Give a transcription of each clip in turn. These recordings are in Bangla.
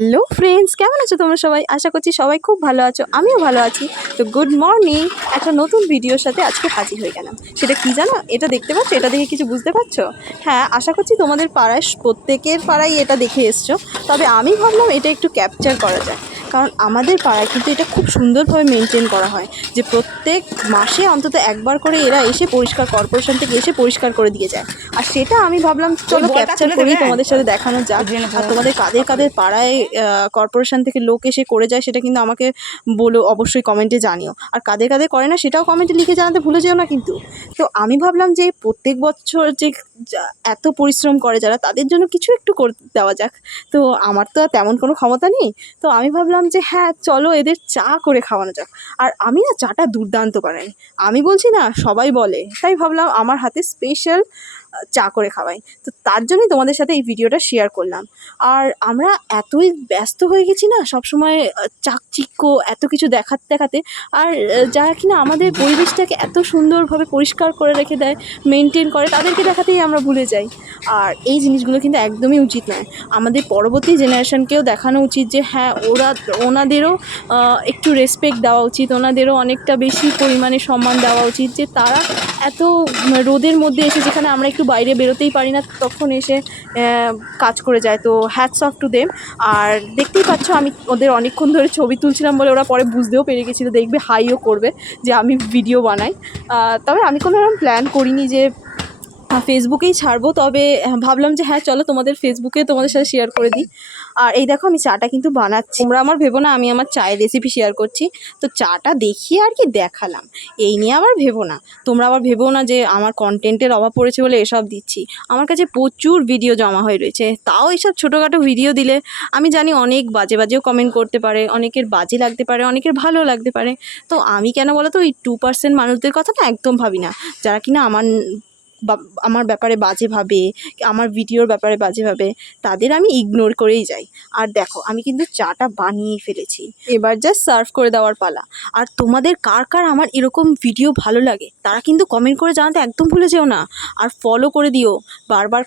হ্যালো ফ্রেন্ডস, কেমন আছো তোমরা সবাই? আশা করছি সবাই খুব ভালো আছো, আমিও ভালো আছি। তো গুড মর্নিং, একটা নতুন ভিডিওর সাথে আজকে হাজির হয়ে গেলাম। সেটা কি জানো? এটা দেখতে পাচ্ছ? এটা দেখে কিছু বুঝতে পারছ? হ্যাঁ আশা করছি তোমাদের পাড়ায়, প্রত্যেকের পাড়ায় এটা দেখে এসছো। তবে আমি ভাবলাম এটা একটু ক্যাপচার করা যায় কারণ আমাদের পাড়ায় কিন্তু এটা খুব সুন্দরভাবে মেনটেন করা হয় যে প্রত্যেক মাসে অন্তত একবার করে এরা এসে পরিষ্কার কর্পোরেশন থেকে এসে পরিষ্কার করে দিয়ে যায়। আর সেটা আমি ভাবলাম চলো ক্যাপচার দেবে? তোমাদের সাথে দেখানো যাক। আর তোমাদের কাদের কাদের পাড়ায় কর্পোরেশন থেকে লোক এসে করে যায় সেটা কিন্তু আমাকে বলো অবশ্যই কমেন্টে জানিও। আর কাদের কাদের করে না সেটাও কমেন্টে লিখে জানাতে ভুলে যেও না কিন্তু। তো আমি ভাবলাম যে প্রত্যেক বছর যে যা- এত পরিশ্রম করে যারা তাদের জন্য কিছু একটু করে দেওয়া যাক। তো আমার তো আর তেমন কোনো ক্ষমতা নেই। তো আমি ভাবলাম যে হ্যাঁ চলো এদের চা করে খাওয়ানো যাক। আর আমি না চাটা দুর্দান্ত বানাই আমি বলছি, না, সবাই বলে। তাই ভাবলাম আমার হাতে স্পেশাল চা করে খাওয়াই। তো তার জন্যই তোমাদের সাথে এই ভিডিওটা শেয়ার করলাম। আর আমরা এতই ব্যস্ত হয়ে গেছি না, সবসময় চাকচিক্য, এত কিছু দেখাতে দেখাতে। আর যারা কিনা আমাদের পরিবেশটাকে এত সুন্দরভাবে পরিষ্কার করে রেখে দেয় মেনটেন করে, তাদেরকে দেখাতেই আমরা ভুলে যাই। আর এই জিনিসগুলো কিন্তু একদমই উচিত নয়। আমাদের পরবর্তী জেনারেশনকেও দেখানো উচিত যে হ্যাঁ ওরা, ওনাদেরও একটু রেসপেক্ট দেওয়া উচিত। ওনাদেরও অনেকটা বেশি পরিমাণে সম্মান দেওয়া উচিত যে, তারা এত রোদের মধ্যে এসে যেখানে আমরা একটু বাইরে বেরোতেই পারি না, তখন এসে কাজ করে যায়। তো হ্যাটস অফ টু দেম আর দেখতেই পাচ্ছ, আমি ওদের অনেকক্ষণ ধরে ছবি তুলছিলাম বলে ওরা পরে বুঝতেও পেরে গেছিল, দেখবে হাইও করবে যে আমি ভিডিও বানাই। তবে আমি কোনো রকম প্ল্যান করিনি যে ফেসবুকেই ছাড়বো। তবে ভাবলাম যে হ্যাঁ চলো তোমাদের ফেসবুকে তোমাদের সাথে শেয়ার করে দিই। আর এই দেখো, আমি চাটা কিন্তু বানাচ্ছি। তোমরা আমার ভেবো না, আমি আমার চায়ের রেসিপি শেয়ার করছি। তো চাটা দেখিয়ে আর কি দেখালাম। এই নিয়ে আবার ভেবো না। তোমরা আবার ভেবো না যে, আমার কন্টেন্টের অভাব পড়েছে বলে এসব দিচ্ছি। আমার কাছে প্রচুর ভিডিও জমা হয়ে রয়েছে। তাও এইসব ছোটোখাটো ভিডিও দিলে, আমি জানি অনেক বাজে বাজেও কমেন্ট করতে পারে, অনেকের বাজে লাগতে পারে, অনেকের ভালো লাগতে পারে। তো আমি কেন বলো তো ওই টু পার্সেন্ট মানুষদের কথা না একদম ভাবি না। যারা কিনা আমার আমার ব্যাপারে বাজে ভাবে আমার ভিডিওর ব্যাপারে বাজে ভাবে তাদের আমি ইগনোর করেই যাই। আর দেখো, আমি কিন্তু চাটা বানিয়েই ফেলেছি। এবার জাস্ট সার্ভ করে দেওয়ার পালা। আর তোমাদের কার কার আমার এরকম ভিডিও ভালো লাগে, তারা কিন্তু কমেন্ট করে জানাতে একদম ভুলে যেও না। আর ফলো করে দিও। বারবার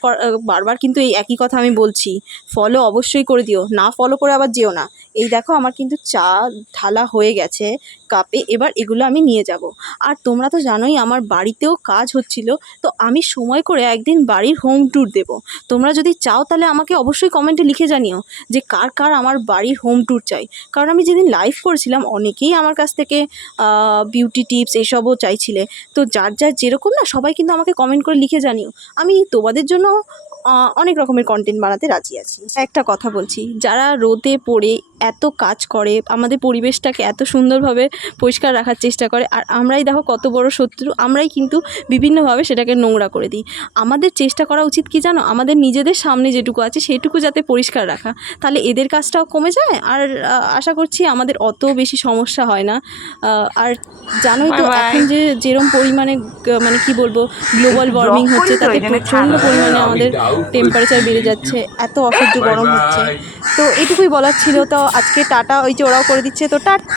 বারবার কিন্তু এই একই কথা আমি বলছি। ফলো অবশ্যই করে দিও। না ফলো করে আবার যেও না। এই দেখো, আমার কিন্তু চা ঢালা হয়ে গেছে কাপে এবার এগুলো আমি নিয়ে যাব। আর তোমরা তো জানোই, আমার বাড়িতেও কাজ হচ্ছিল। তো আমি সময় করে একদিন বাড়ির হোম ট্যুর দেব। তোমরা যদি চাও তাহলে আমাকে অবশ্যই কমেন্টে লিখে জানিও যে কার কার আমার বাড়ির হোম ট্যুর চাই। কারণ আমি যেদিন লাইভ করেছিলাম অনেকেই আমার কাছ থেকে বিউটি টিপস এসবও চাইছিলে। তো যার যার যেরকম না, সবাই কিন্তু আমাকে কমেন্ট করে লিখে জানিও। আমি তোমাদের জন্য অনেক রকমের কন্টেন্ট বানাতে রাজি আছি। একটা কথা বলছি, যারা রোদে পড়ে এত কাজ করে আমাদের পরিবেশটাকে এত সুন্দরভাবে পরিষ্কার রাখার চেষ্টা করে আর আমরাই দেখো কত বড় শত্রু আমরাই কিন্তু বিভিন্নভাবে সেটাকে নোংরা করে দিই। আমাদের চেষ্টা করা উচিত কি জানো? আমাদের নিজেদের সামনে যেটুকু আছে সেটুকু যাতে পরিষ্কার রাখা। তাহলে এদের কাজটাও কমে যায় আর আশা করছি আমাদের অত বেশি সমস্যা হয় না। আর জানোই তো. এখন যে যেরম পরিমাণে মানে কি বলব গ্লোবাল ওয়ার্মিং হচ্ছে তাতে প্রচণ্ড পরিমাণে আমাদের টেম্পারেচার বেড়ে যাচ্ছে এত অসহ্য গরম হচ্ছে। তো এটুকুই বলার ছিল তো আজকে টাটা ওই যে ওরাও করে দিচ্ছে তো টাটা।